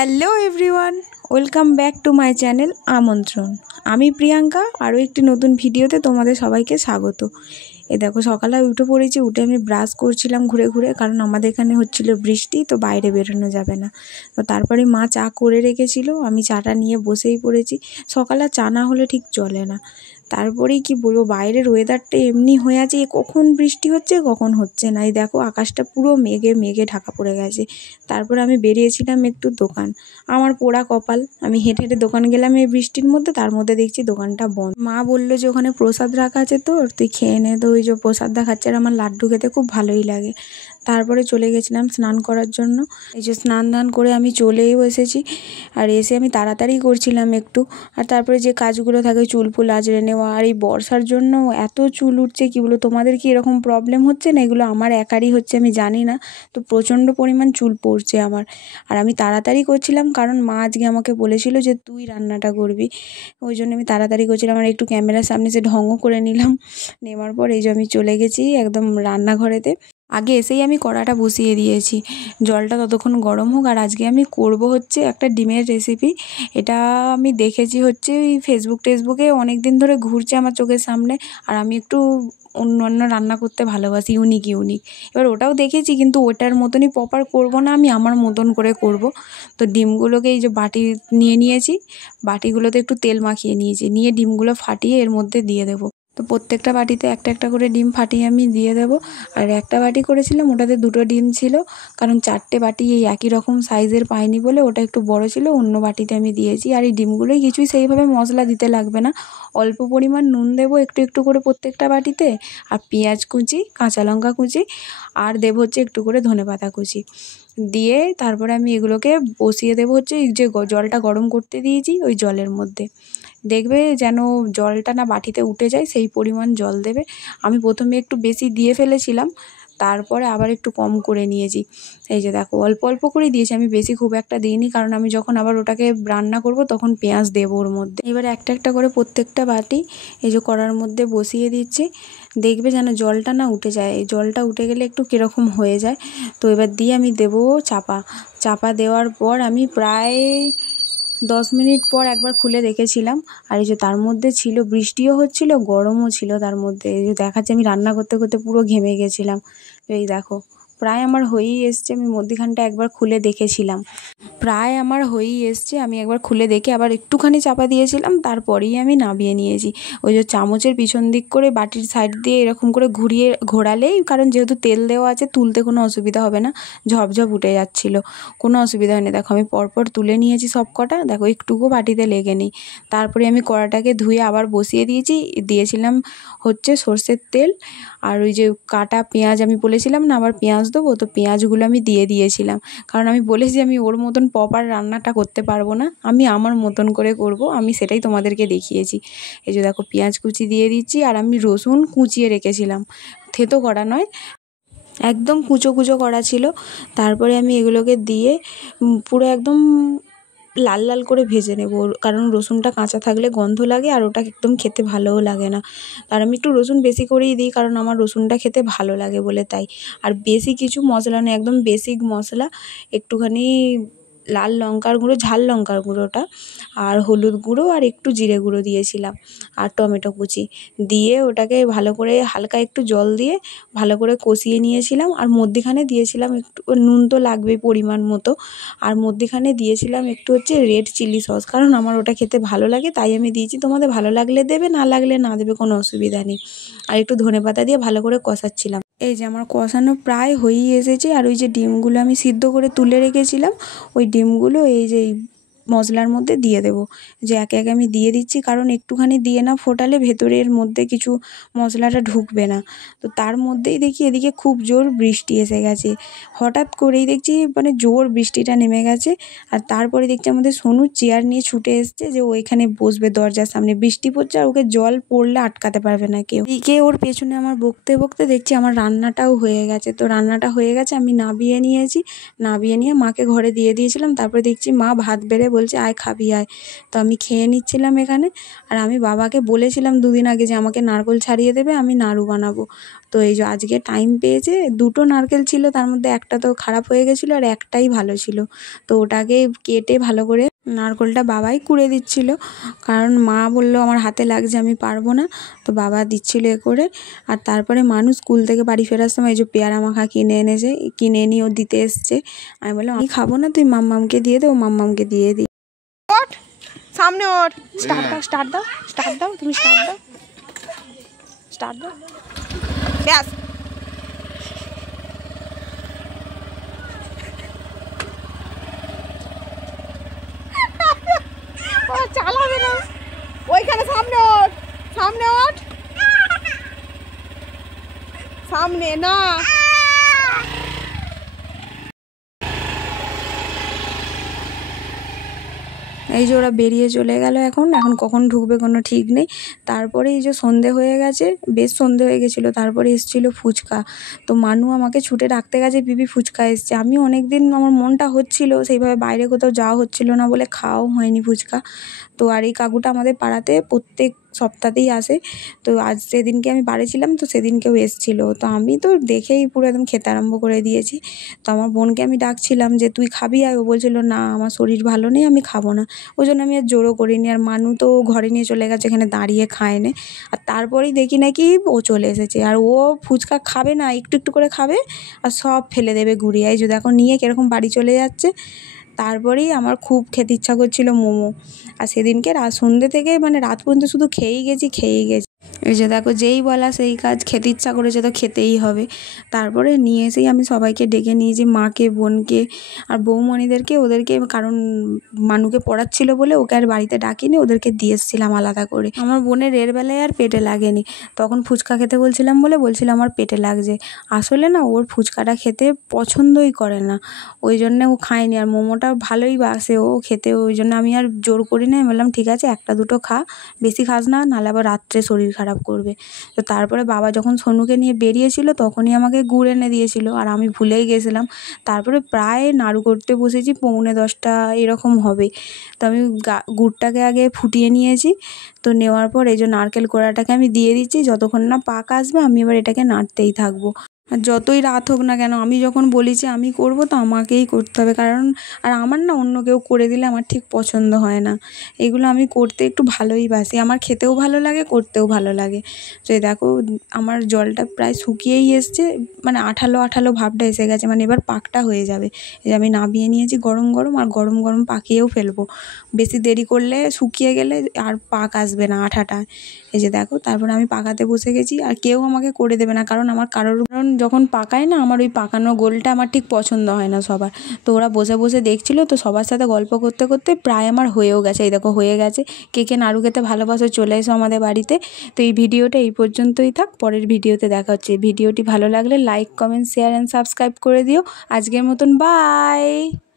Hello everyone, welcome back to my channel আমন্ত্রণ। আমি প্রিয়াঙ্কা, আরও একটি নতুন ভিডিওতে তোমাদের সবাইকে স্বাগত। দেখো সকালে উঠে পড়েছি, উঠে আমি ব্রাশ করছিলাম ঘুরে ঘুরে, কারণ আমাদের এখানে হচ্ছিল বৃষ্টি, তো বাইরে বেরোনো যাবে না। তো তারপরে মা চা করে রেখেছিল, আমি চাটা নিয়ে বসেই পড়েছি। সকালে চা না হলে ঠিক চলে না। তারপরেই কি বলবো, বাইরের ওয়েদারটা এমনি হয়ে আছে, কখন বৃষ্টি হচ্ছে কখন হচ্ছে না। এই দেখো আকাশটা পুরো মেঘে মেঘে ঢাকা পড়ে গেছে। তারপরে আমি বেরিয়েছিলাম একটু দোকান, আমার পোড়া কপাল, আমি হেঁটে হেঁটে দোকান গেলাম এই বৃষ্টির মধ্যে, তার মধ্যে দেখছি দোকানটা বন্ধ। মা বললো যে ওখানে প্রসাদ রাখা আছে তোর, তুই খেয়ে নে। তো ওই যে প্রসাদ দেখাচ্ছে, আর আমার লাড্ডু খেতে খুব ভালোই লাগে। তারপরে চলে গেছিলাম স্নান করার জন্য। এই যে স্নান দান করে আমি চলেও এসেছি, আর এসে আমি তাড়াতাড়ি করছিলাম একটু। আর তারপরে যে কাজগুলো থাকে, চুল ফুল আঁচড়ে নেওয়া, আর এই বর্ষার জন্য এত চুল উঠছে কি বলো, তোমাদের কি এরকম প্রবলেম হচ্ছে না? এগুলো আমার একারই হচ্ছে আমি জানি না, তো প্রচণ্ড পরিমাণ চুল পড়ছে আমার। আর আমি তাড়াতাড়ি করছিলাম, কারণ মা আজকে আমাকে বলেছিল যে তুই রান্নাটা করবি, ওই জন্য আমি তাড়াতাড়ি করছিলাম। আর একটু ক্যামেরার সামনে যে ঢঙও করে নিলাম। নেওয়ার পর এই যে আমি চলে গেছি একদম রান্নাঘরেতে। আগে এসেই আমি কড়াটা বসিয়ে দিয়েছি, জলটা ততক্ষণ গরম হোক। আর আজকে আমি করব হচ্ছে একটা ডিমের রেসিপি। এটা আমি দেখেছি হচ্ছে ওই ফেসবুকে অনেক দিন ধরে ঘুরছে আমার চোখের সামনে। আর আমি একটু অন্য রান্না করতে ভালোবাসি, ইউনিক। এবার ওটাও দেখেছি, কিন্তু ওটার মতনই প্রপার করব না, আমি আমার মতন করে করব। তো ডিমগুলোকে এই যে বাটি নিয়ে নিয়েছি, বাটিগুলোতে একটু তেল মাখিয়ে নিয়েছি, নিয়ে ডিমগুলো ফাটিয়ে এর মধ্যে দিয়ে দেবো। তো প্রত্যেকটা বাটিতে একটা একটা করে ডিম ফাটিয়ে আমি দিয়ে দেবো। আর একটা বাটি করেছিলাম, ওটাতে 2টো ডিম ছিল, কারণ 4টে বাটি এই একই রকম সাইজের পাইনি বলে ওটা একটু বড় ছিল, অন্য বাটিতে আমি দিয়েছি। আর এই ডিমগুলোই কিছুই সেইভাবে মশলা দিতে লাগবে না, অল্প পরিমাণ নুন দেবো একটু একটু করে প্রত্যেকটা বাটিতে, আর পেঁয়াজ কুচি, কাঁচা লঙ্কা কুচি, আর দেবো হচ্ছে একটু করে ধনেপাতা কুচি দিয়ে তারপরে আমি এগুলোকে বসিয়ে দেবো হচ্ছে এই যে জলটা গরম করতে দিয়েছি ওই জলের মধ্যে। দেখবে যেন জলটা না বাটিতে উঠে যায়, সেই পরিমাণ জল দেবে। আমি প্রথমে একটু বেশি দিয়ে ফেলেছিলাম, তারপরে আবার একটু কম করে নিয়েছি। এই যে দেখো অল্প অল্প করেই দিয়েছি, আমি বেশি খুব একটা দিইনি, কারণ আমি যখন আবার ওটাকে রান্না করব তখন পেঁয়াজ দেবো ওর মধ্যে। এবার একটা একটা করে প্রত্যেকটা বাটি এই যে কড়ার মধ্যে বসিয়ে দিচ্ছি। দেখবে যেন জলটা না উঠে যায়, এই জলটা উঠে গেলে একটু কীরকম হয়ে যায়। তো এবার দিয়ে আমি দেবো চাপা দেওয়ার পর আমি প্রায় 10 মিনিট পর একবার খুলে দেখেছিলাম। আর এই যে তার মধ্যে ছিল, বৃষ্টিও হচ্ছিল, গরমও ছিল তার মধ্যে। এই যে দেখাচ্ছে আমি রান্না করতে করতে পুরো ঘেমে গেছিলাম। এই দেখো প্রায় আমার হয়েই এসছে, আমি মধ্যিখানটা একবার খুলে দেখেছিলাম, প্রায় আমার হয়েই এসছে। আমি একবার খুলে দেখে আবার একটুখানি চাপা দিয়েছিলাম, তারপরেই আমি নামিয়ে নিয়েছি। ওই যে চামচের পিছন দিক করে বাটির সাইড দিয়ে এরকম করে ঘোরালেই, কারণ যেহেতু তেল দেওয়া আছে তুলতে কোনো অসুবিধা হবে না, ঝপঝপ উঠে যাচ্ছিল, কোনো অসুবিধা হয়নি। দেখো আমি পরপর তুলে নিয়েছি সব কটা, দেখো একটুকু বাটিতে লেগে নেই। তারপরে আমি কড়াটাকে ধুয়ে আবার বসিয়ে দিয়েছিলাম হচ্ছে সর্ষের তেল। আর ওই যে কাটা পেঁয়াজ, আমি বলেছিলাম না আবার পেঁয়াজ দেবো, তো পেঁয়াজগুলো আমি দিয়ে দিয়েছিলাম, কারণ আমি বলেছি আমি ওর মতন প্রপার রান্নাটা করতে পারবো না, আমি আমার মতন করে করব, আমি সেটাই তোমাদেরকে দেখিয়েছি। এই যে দেখো পেঁয়াজ কুচি দিয়ে দিচ্ছি, আর আমি রসুন কুচিয়ে রেখেছিলাম, থেতো করা নয়, একদম কুচো কুচো করা ছিল। তারপরে আমি এগুলোকে দিয়ে পুরো একদম লাল লাল করে ভেজে নেব, কারণ রসুনটা কাঁচা থাকলে গন্ধ লাগে, আর ওটা একদম খেতে ভালোও লাগে না। আর আমি একটু রসুন বেশি করেই দিই, কারণ আমার রসুনটা খেতে ভালো লাগে বলে তাই। আর বেশি কিছু মশলা নেই, একদম বেসিক মশলা, একটুখানি লাল লঙ্কার গুঁড়ো, ঝাল লঙ্কার গুঁড়োটা, আর হলুদ গুঁড়ো, আর একটু জিরে গুঁড়ো দিয়েছিলাম, আর টমেটো কুচি দিয়ে ওটাকে ভালো করে হালকা একটু জল দিয়ে ভালো করে কষিয়ে নিয়েছিলাম। আর মধ্যিখানে দিয়েছিলাম একটু নুন, তো লাগবেই পরিমাণ মতো। আর মধ্যিখানে দিয়েছিলাম একটু হচ্ছে রেড চিলি সস, কারণ আমার ওটা খেতে ভালো লাগে তাই আমি দিয়েছি। তোমাদের ভালো লাগলে দেবে, না লাগলে না দেবে, কোনো অসুবিধা নেই। আর একটু ধনেপাতা দিয়ে ভালো করে কষাচ্ছিলাম। এই যে আমার কষানো প্রায় হয়েই এসেছে। আর ওই যে ডিমগুলো আমি সিদ্ধ করে তুলে রেখেছিলাম, ওই ডিমগুলো এই যে মশলার মধ্যে দিয়ে দেবো, যে একে একে আমি দিয়ে দিচ্ছি, কারণ একটুখানি দিয়ে না ফোটালে ভেতরের মধ্যে কিছু মশলাটা ঢুকবে না। তো তার মধ্যেই দেখি এদিকে খুব জোর বৃষ্টি এসে গেছে, হঠাৎ করেই দেখছি মানে জোর বৃষ্টিটা নেমে গেছে। আর তারপরে দেখছি আমাদের সোনু চেয়ার নিয়ে ছুটে এসছে যে ওইখানে বসবে দরজার সামনে, বৃষ্টি পড়ছে আর ওকে জল পড়লে আটকাতে পারবে না কেউ। এদিকে ওর পেছনে আমার বকতে বকতে দেখছি আমার রান্নাটাও হয়ে গেছে। তো রান্নাটা হয়ে গেছে, আমি নাবিয়ে নিয়ে মাকে ঘরে দিয়ে দিয়েছিলাম। তারপরে দেখছি মা ভাত বেড়ে বলছে আয় খাবি আয়। তো আমি খেয়ে নিচ্ছিলাম এখানে। আর আমি বাবাকে বলেছিলাম 2 দিন আগে যে আমাকে নারকেল ছাড়িয়ে দেবে, আমি নাড়ু বানাবো। তো এই যে আজকে টাইম পেয়েছে, 2টো নারকেল ছিল, তার মধ্যে একটা তো খারাপ হয়ে গেছিলো আর একটাই ভালো ছিল। তো ওটাকে কেটে ভালো করে নারকেলটা বাবাই কুড়ে দিচ্ছিল, কারণ মা বলল আমার হাতে লাগছে আমি পারবো না। তো বাবা দিচ্ছিল এ করে। আর তারপরে মানুষ স্কুল থেকে বাড়ি ফেরার সময় এই যে পেয়ারা মাখা কিনে এনেছে, কিনে এনে ও দিতে এসছে। আমি বললাম আমি খাবো না, তুই মাম্মামকে দিয়ে দে, ও মাম্মামকে দিয়ে দিই। ওঠ সামনে ওঠ, স্টার্ট দাও স্টার্ট দাও স্টার্ট দাও, তুমি স্টার্ট দাও স্টার্ট দাও। ব্যাস ও চালাবে না, ওইখানে সামনে ওঠ, সামনে ওঠ, সামনে না। এই যে ওরা বেরিয়ে চলে গেল, এখন কখন ঢুকবে কোনো ঠিক নেই। তারপরে এই যে সন্ধে হয়ে গেছে, বেশ সন্ধে হয়ে গেছিলো, তারপরে এসেছিলো ফুচকা। তো মানু আমাকে ছুটে ডাকতে গেছে, পিপি ফুচকা এসছে। আমি অনেক দিন আমার মনটা হচ্ছিল, সেইভাবে বাইরে কোথাও যাওয়া হচ্ছিল না বলে খাওয়াও হয়নি ফুচকা। তো আর এই কাকুটা আমাদের পাড়াতে প্রত্যেক সপ্তাহতেই আসে। তো আজ সেদিনকে আমি বাড়ি ছিলাম, তো সেদিনকেও এসেছিলো। তো আমি তো দেখেই পুরো একদম খেতে আরম্ভ করে দিয়েছি। তো আমার বোনকে আমি ডাকছিলাম যে তুই খাবি আয়, ও বলছিল না আমার শরীর ভালো নেই, আমি খাবো না। ওই জন্য আমি আর জোরও করিনি। আর মানু তো ঘরে নিয়ে চলে গেছে, এখানে দাঁড়িয়ে খায় নে। আর তারপরেই দেখি নাকি ও চলে এসেছে, আর ও ফুচকা খাবে না, একটু একটু করে খাবে আর সব ফেলে দেবে ঘুরিয়ে। এই যে দেখো নিয়ে কীরকম বাড়ি চলে যাচ্ছে। তারপরেই আমার খুব খেতে ইচ্ছা করছিল মোমো। আর সেদিনকে সন্ধ্যে থেকে মানে রাত পর্যন্ত শুধু খেয়েই গেছি। এই যে দেখো যেই বলা সেই কাজ, খেতে ইচ্ছা করেছে তো খেতেই হবে। তারপরে নিয়ে এসেই আমি সবাইকে ডেকে নিয়েছি, মাকে, বোনকে আর বৌমণিদেরকে, ওদেরকে, কারণ মানুকে পড়াচ্ছিল বলে ওকে আর বাড়িতে ডাকিনি, ওদেরকে দিয়ে এসেছিলাম আলাদা করে। আমার বোনের এর বেলায় আর পেটে লাগেনি, তখন ফুচকা খেতে বলছিলাম বলে বলছিল আমার পেটে লাগছে। আসলে না ওর ফুচকাটা খেতে পছন্দই করে না, ওই জন্যে ও খায়নি। আর মোমোটা ভালোই বাসে ও খেতে, ওই জন্য আমি আর জোর করি না। আমি বললাম ঠিক আছে একটা দুটো খা, বেশি খাস না, নাহলে আবার রাত্রে শরীর খারাপ করবে। তো তারপরে বাবা যখন সোনুকে নিয়ে বেরিয়েছিল তখনই আমাকে গুড় এনে দিয়েছিল, আর আমি ভুলেই গেছিলাম। তারপরে প্রায় নাড়ু করতে বসেছি 9:45 এরকম হবে। তো আমি গুড়টাকে আগে ফুটিয়ে নিয়েছি। তো নেওয়ার পর এই যে নারকেল কোড়াটাকে আমি দিয়ে দিচ্ছি, যতক্ষণ না পাক আসবে আমি এবার এটাকে নাড়তেই থাকবো। আর যতই রাত হোক না কেন, আমি যখন বলেছি আমি করব তো আমাকেই করতে হবে, কারণ আর আমার না অন্য কেউ করে দিলে আমার ঠিক পছন্দ হয় না। এগুলো আমি করতে একটু ভালোই বাসি, আমার খেতেও ভালো লাগে, করতেও ভালো লাগে। তো এই দেখো আমার জলটা প্রায় শুকিয়েই এসছে, মানে আঠালো আঠালো ভাবটা এসে গেছে, মানে এবার পাকটা হয়ে যাবে। এই যে আমি নামিয়ে নিয়েছি গরম গরম, আর গরম গরম পাকিয়েও ফেলবো, বেশি দেরি করলে শুকিয়ে গেলে আর পাক আসবে না আঠাটা। এই যে দেখো তারপরে আমি পাকাতে বসে গেছি, আর কেউ আমাকে করে দেবে না, কারণ কারণ যখন পাকায় না আমার ওই পাকানো গোলটা আমার ঠিক পছন্দ হয় না সবার। তো ওরা বসে বসে দেখছিলো, তো সবার সাথে গল্প করতে করতে প্রায় আমার হয়েও গেছে। এই দেখো হয়ে গেছে। কে কে নাড়ু খেতে ভালোবাসো চলে এসো আমাদের বাড়িতে। তো এই ভিডিওটা এই পর্যন্তই থাক, পরের ভিডিওতে দেখা হচ্ছে। ভিডিওটি ভালো লাগলে like, comment, share and subscribe করে দিও। আজকের মতন বাই।